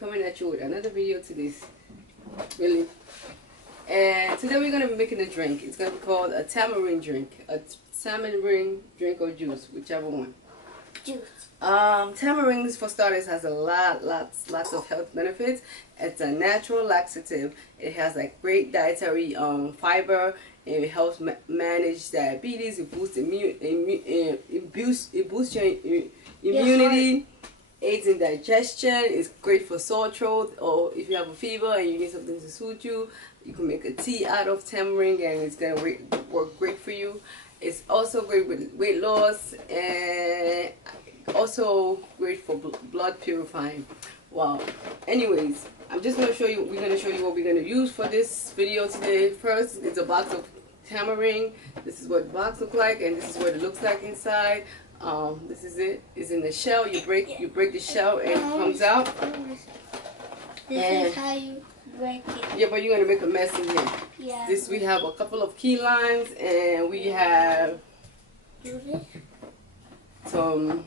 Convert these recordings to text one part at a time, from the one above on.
coming at you with another video to this. Really. And today we're going to be making a drink. It's going to be called a tamarind drink. A tamarind drink or juice, whichever one. Juice. Tamarind, for starters, has a lots of health benefits. It's a natural laxative. It has like great dietary fiber. It helps manage diabetes. It boosts your immunity. Aids in digestion. It's great for sore throat, or if you have a fever and you need something to soothe you, you can make a tea out of tamarind and it's gonna work great for you. It's also great with weight loss and also great for blood purifying. Wow. Anyways, I'm just gonna show you. We're gonna show you what we're gonna use for this video today. First, it's a box of tamarind. This is what the box looks like, and this is what it looks like inside. This is it. It's in the shell. You break the shell and it comes out. This is how you break it. Yeah, but you're gonna make a mess in here. Yeah. This, we have a couple of key limes, and we have some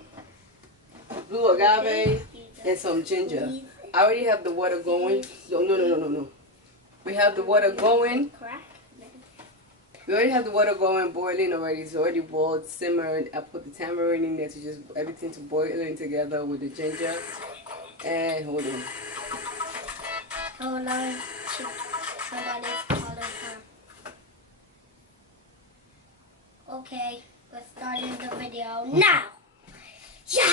blue agave and some ginger. I already have the water going. No. We have the water going. We already have the water going, boiling already. It's already boiled, simmered. I put the tamarind in there to just everything to boil in together with the ginger. And hold on. Hold on. Somebody's calling her. Okay, we're starting the video now. Yeah.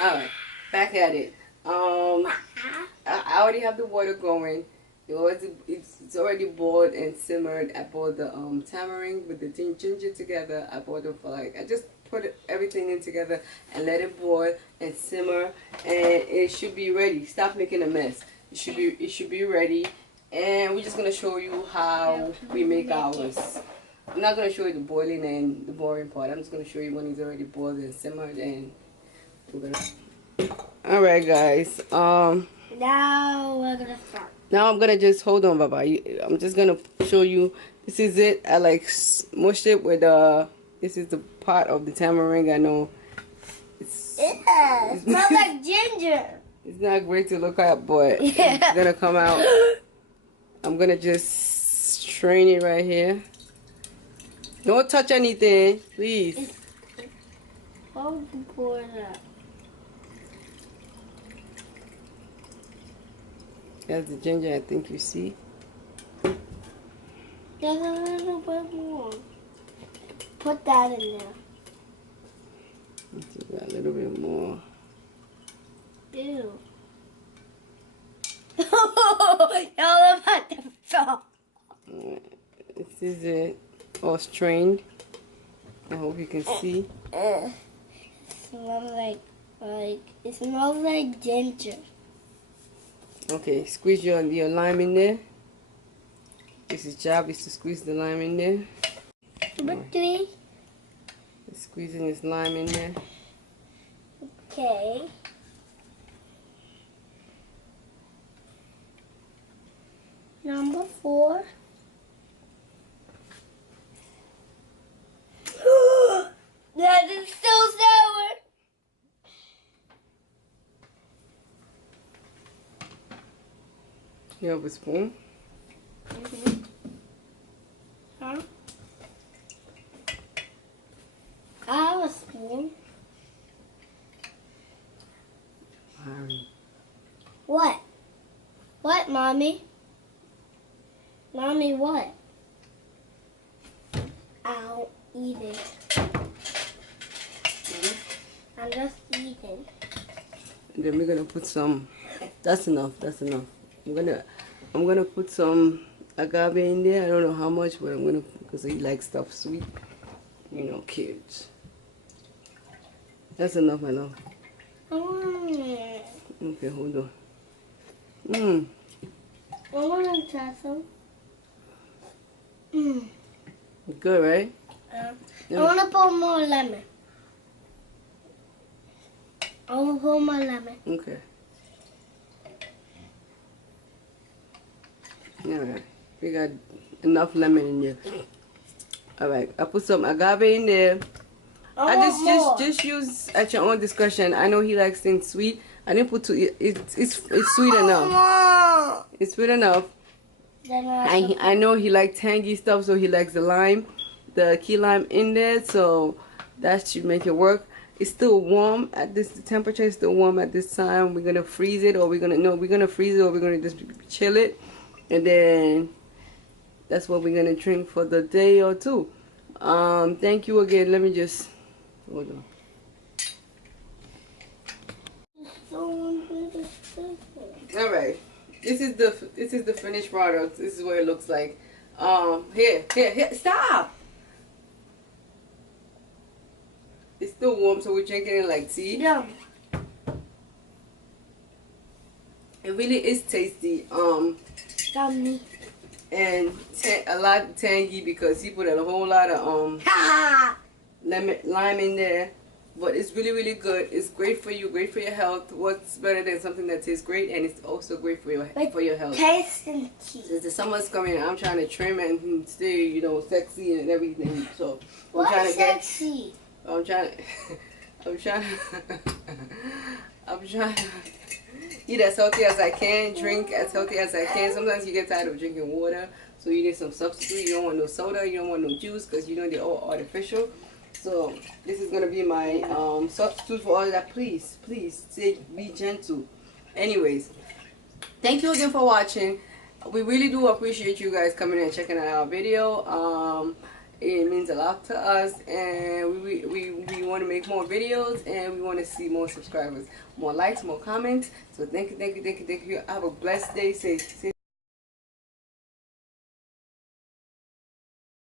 All right, back at it. I already have the water going. It's already boiled and simmered. I boiled the tamarind with the ginger together. I boiled them for like, I just put everything in together and let it boil and simmer, and it should be ready. Stop making a mess. It should be ready, and we're just gonna show you how we make ours. I'm not gonna show you the boiling and the boring part. I'm just gonna show you when it's already boiled and simmered, and we're gonna. All right, guys. Now we're gonna start. Now I'm gonna just hold on, Baba. I'm just gonna show you. This is it. I like smushed it with this is the part of the tamarind. I know it smells like ginger. It's not great to look at, but it's gonna come out. I'm gonna just strain it right here. Don't touch anything, please. How would you pour that? That's the ginger, I think you see. There's a little bit more. Put that in there. Let's got a little bit more. Ew. Y'all about to fall. This is it. All strained. I hope you can see. It smells like ginger. Okay, squeeze your lime in there. This is job is to squeeze the lime in there. Number 3. Squeezing this lime in there. Okay. Number 4. That is so sour. You have a spoon? Huh? I have a spoon. Alright. What? What, Mommy? Mommy, what? I'll eat it. I'm just eating. And then we're gonna put some. That's enough. I'm gonna put some agave in there. I don't know how much, but I'm gonna, because he likes stuff sweet. You know, kids. That's enough, my love. Okay, hold on. I want to try some. Good, right? I want to put more lemon. I want to put more lemon. Okay. Alright. We got enough lemon in there. Alright. I put some agave in there. I just use at your own discretion. I know he likes things sweet, I didn't put too. It's sweet enough. It's sweet enough. I know he likes tangy stuff, so he likes the key lime in there. So that should make it work. It's still warm at this. The temperature is still warm at this time. We're gonna freeze it, or we're gonna freeze it, or we're gonna just chill it, and then that's what we're gonna drink for the day or two. Thank you again. Let me just hold on. All right. This is the finished product. This is what it looks like. Here. Stop. It's still warm, so we're drinking it like tea. Yum. It really is tasty. Yummy. And a lot tangy because he put a whole lot of lime in there. But it's really, really good. It's great for you, great for your health. What's better than something that tastes great, and it's also great for your health. Taste and tea. Since the summer's coming, I'm trying to trim and stay, you know, sexy and everything. So I'm trying to sexy? I'm trying to eat as healthy as I can, drink as healthy as I can. Sometimes you get tired of drinking water, so you need some substitute. You don't want no soda, you don't want no juice, because you know they're all artificial. So this is gonna be my substitute for all that. Please be gentle. Anyways, thank you again for watching. We really do appreciate you guys coming and checking out our video. It means a lot to us, and we want to make more videos, and we want to see more subscribers, more likes, more comments. So thank you. Have a blessed day. Say